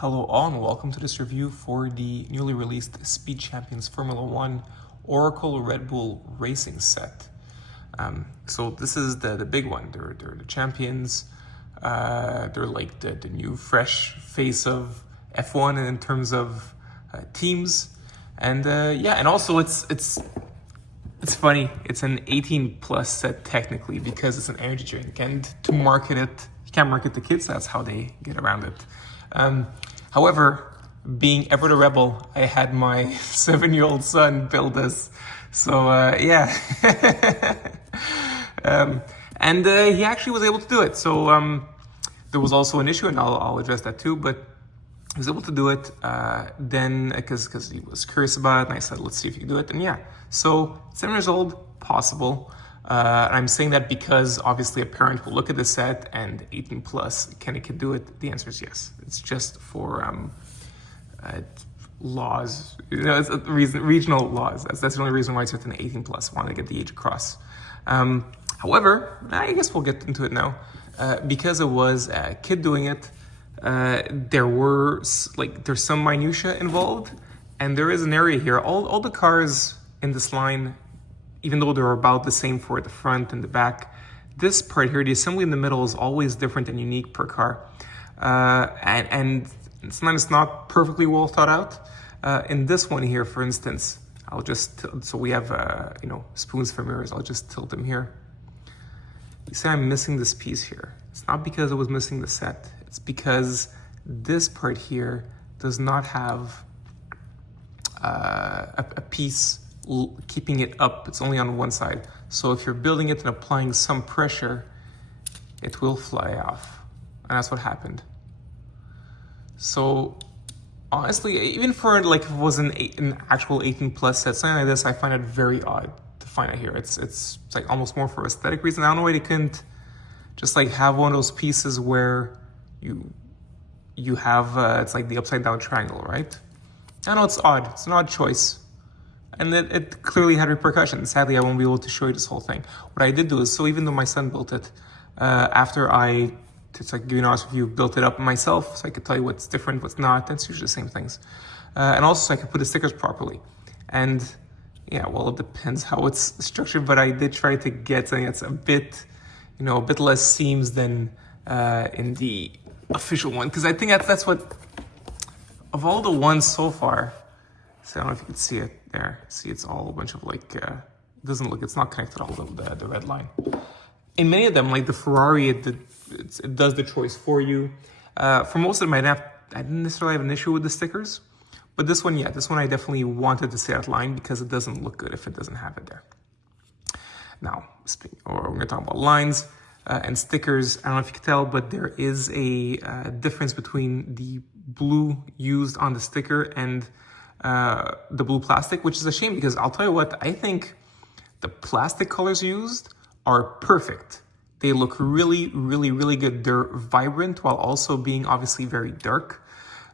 Hello all and welcome to this review for the newly released Speed Champions Formula One Oracle Red Bull Racing set. So this is the big one. They're the champions. They're like the new fresh face of F1 in terms of teams. And and also it's funny. It's an 18 plus set technically because it's an energy drink, and to market it, you can't market the kids. That's how they get around it. However, being ever the rebel, I had my 7-year-old son build this. So he actually was able to do it. So there was also an issue, and I'll address that too. But he was able to do it then because he was curious about it, and I said, let's see if you can do it. And yeah, so 7 years old, possible. I'm saying that because obviously a parent will look at the set and 18 plus, can it do it? The answer is yes. It's just for laws, it's regional laws. That's the only reason why it's within 18 plus. Want to get the age across. However, I guess we'll get into it now. Because it was a kid doing it, there's some minutia involved, and there is an area here. All the cars in this line, even though they're about the same for the front and the back, this part here, the assembly in the middle, is always different and unique per car. And it's not perfectly well thought out. In this one here, for instance, so we have, spoons for mirrors. I'll just tilt them here. You see I'm missing this piece here. It's not because it was missing the set. It's because this part here does not have a piece keeping it up. It's only on one side. So if you're building it and applying some pressure, it will fly off. And that's what happened. So honestly, even for like if it was an actual 18 plus set, something like this, I find it very odd to find it here. It's like almost more for aesthetic reason. I don't know why they couldn't just like have one of those pieces where you have it's like the upside down triangle, right? I know it's odd. It's an odd choice. And it clearly had repercussions. Sadly, I won't be able to show you this whole thing. What I did do is, so even though my son built it, after I, to give you an honest review, built it up myself, so I could tell you what's different, what's not. That's usually the same things. And also so I could put the stickers properly. And yeah, well, it depends how it's structured, but I did try to get something that's a bit less seams than in the official one. Because I think that's what, of all the ones so far, so I don't know if you can see it there. See, it's all a bunch of it's not connected all the red line. In many of them, like the Ferrari, it does the choice for you. For most of them, I didn't necessarily have an issue with the stickers. But this one, I definitely wanted to see that line because it doesn't look good if it doesn't have it there. Now, we're going to talk about lines and stickers. I don't know if you can tell, but there is a difference between the blue used on the sticker and the blue plastic, which is a shame because I'll tell you what, I think the plastic colors used are perfect. They look really, really, really good. They're vibrant while also being obviously very dark,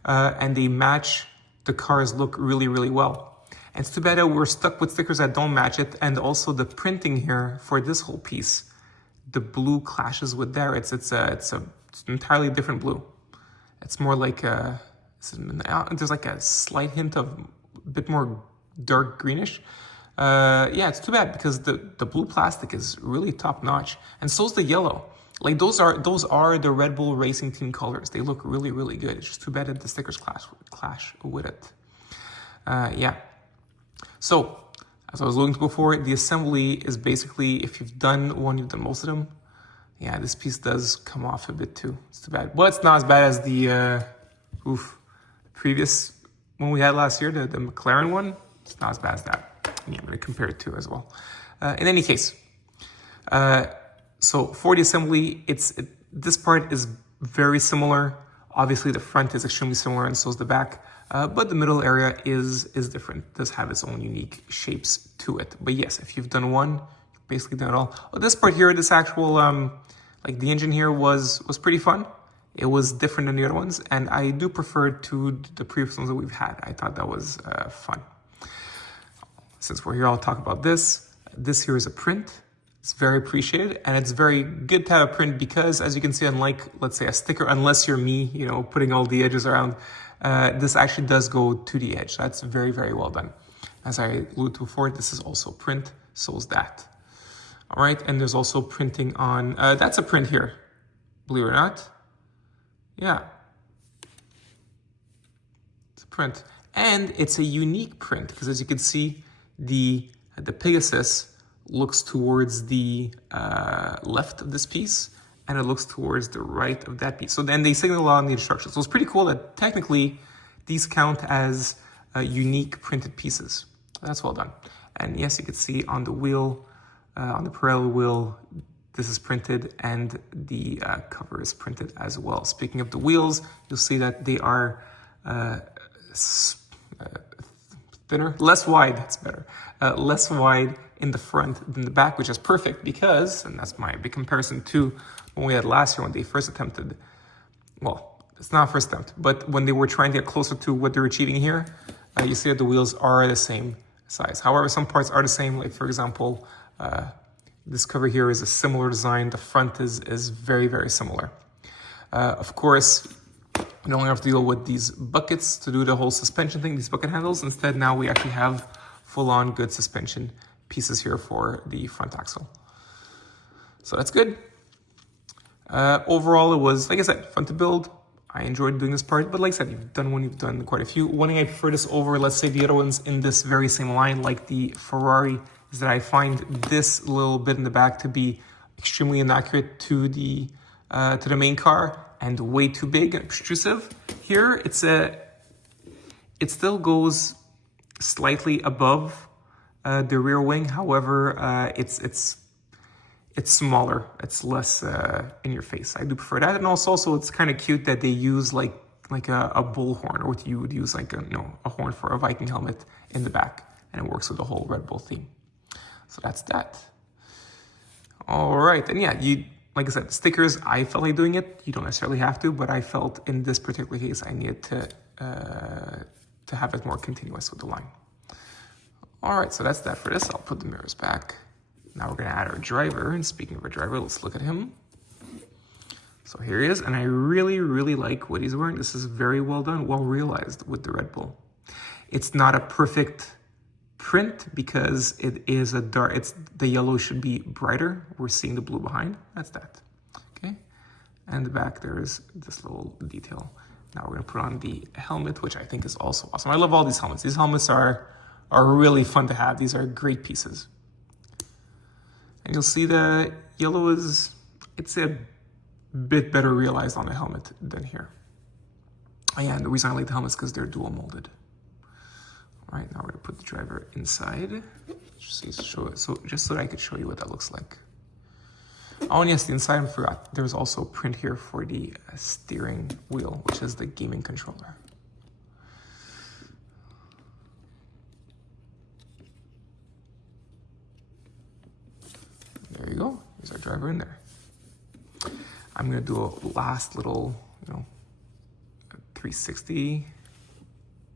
and they match the car's look really, really well. And it's too bad that we're stuck with stickers that don't match it, and also the printing here for this whole piece, the blue clashes with there. It's an entirely different blue. It's more like there's like a slight hint of a bit more dark greenish. It's too bad because the blue plastic is really top notch, and so's the yellow. Like those are the Red Bull Racing Team colors. They look really, really good. It's just too bad that the stickers clash with it. So as I was alluding to before, the assembly is basically, if you've done one, you've done most of them. Yeah, this piece does come off a bit too. It's too bad. But it's not as bad as the previous one we had last year, the McLaren one. It's not as bad as that. Yeah, I'm going to compare it to as well. In any case, so for the assembly, this part is very similar. Obviously, the front is extremely similar, and so is the back. But the middle area is different. It does have its own unique shapes to it. But yes, if you've done one, you've basically done it all. This part here, this actual, like the engine here was pretty fun. It was different than the other ones, and I do prefer to the previous ones that we've had. I thought that was fun. Since we're here, I'll talk about this. This here is a print. It's very appreciated, and it's very good to have a print because, as you can see, unlike, let's say, a sticker, unless you're me, you know, putting all the edges around, this actually does go to the edge. That's very, very well done. As I alluded to before, this is also print, so is that. All right, and there's also printing on, that's a print here, believe it or not. Yeah. It's a print. And it's a unique print because, as you can see, the Pegasus looks towards the left of this piece, and it looks towards the right of that piece. So then they signal on the instructions. So it's pretty cool that technically these count as unique printed pieces. That's well done. And yes, you can see on the wheel, on the Pirelli wheel, this is printed, and the cover is printed as well. Speaking of the wheels, you'll see that they are thinner, less wide, that's better, less wide in the front than the back, which is perfect because, and that's my big comparison to when we had last year when they first attempted, well, it's not first attempt, but when they were trying to get closer to what they're achieving here, you see that the wheels are the same size. However, some parts are the same, like for example, this cover here is a similar design. The front is very, very similar. Of course, we don't have to deal with these buckets to do the whole suspension thing, these bucket handles. Instead, now we actually have full-on good suspension pieces here for the front axle. So that's good. Overall, it was, like I said, fun to build. I enjoyed doing this part, but like I said, you've done quite a few. One thing I prefer this over, let's say, the other ones in this very same line, like the Ferrari, is that I find this little bit in the back to be extremely inaccurate to the main car and way too big and obtrusive. Here, it still goes slightly above the rear wing. However, it's smaller. It's less in your face. I do prefer that, and also it's kind of cute that they use like a bullhorn, or what you would use like a horn for a Viking helmet in the back, and it works with the whole Red Bull theme. So that's that. All right, and yeah, like I said, stickers, I felt like doing it. You don't necessarily have to, but I felt in this particular case I needed to have it more continuous with the line. All right, so that's that for this. I'll put the mirrors back. Now we're gonna add our driver, and speaking of our driver, let's look at him. So here he is, and I really, really like what he's wearing. This is very well done, well realized with the Red Bull. It's not a perfect print because it is a dark, the yellow should be brighter. We're seeing the blue behind, that's that, okay? And the back, there's this little detail. Now we're gonna put on the helmet, which I think is also awesome. I love all these helmets. These helmets are really fun to have. These are great pieces. And you'll see the yellow is, it's a bit better realized on the helmet than here. And the reason I like the helmets is because they're dual molded. All right, now we're gonna put the driver inside, just so that I could show you what that looks like. Oh, and yes, the inside, I forgot. There's also a print here for the steering wheel, which is the gaming controller. There you go. Here's our driver in there. I'm gonna do a last little, 360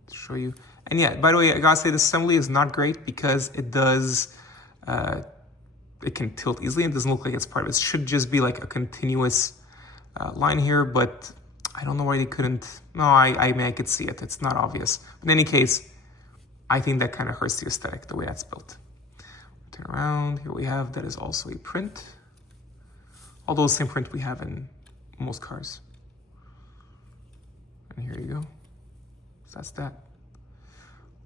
to show you. And yeah, by the way, I gotta say, the assembly is not great because it does, it can tilt easily and doesn't look like it's part of it. It should just be like a continuous line here, but I don't know why they couldn't. No, I mean, I could see it. It's not obvious. But in any case, I think that kind of hurts the aesthetic, the way that's built. Turn around, here we have, that is also a print. Although the same print we have in most cars. And here you go. So that's that.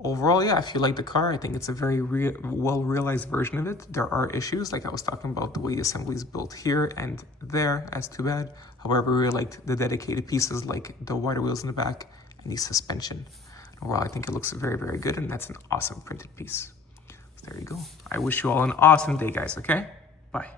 Overall, yeah, if you like the car, I think it's a very well-realized version of it. There are issues, like I was talking about the way the assembly is built here and there, that's too bad. However, we really liked the dedicated pieces like the wider wheels in the back and the suspension. Overall, I think it looks very, very good, and that's an awesome printed piece. So there you go. I wish you all an awesome day, guys, okay? Bye.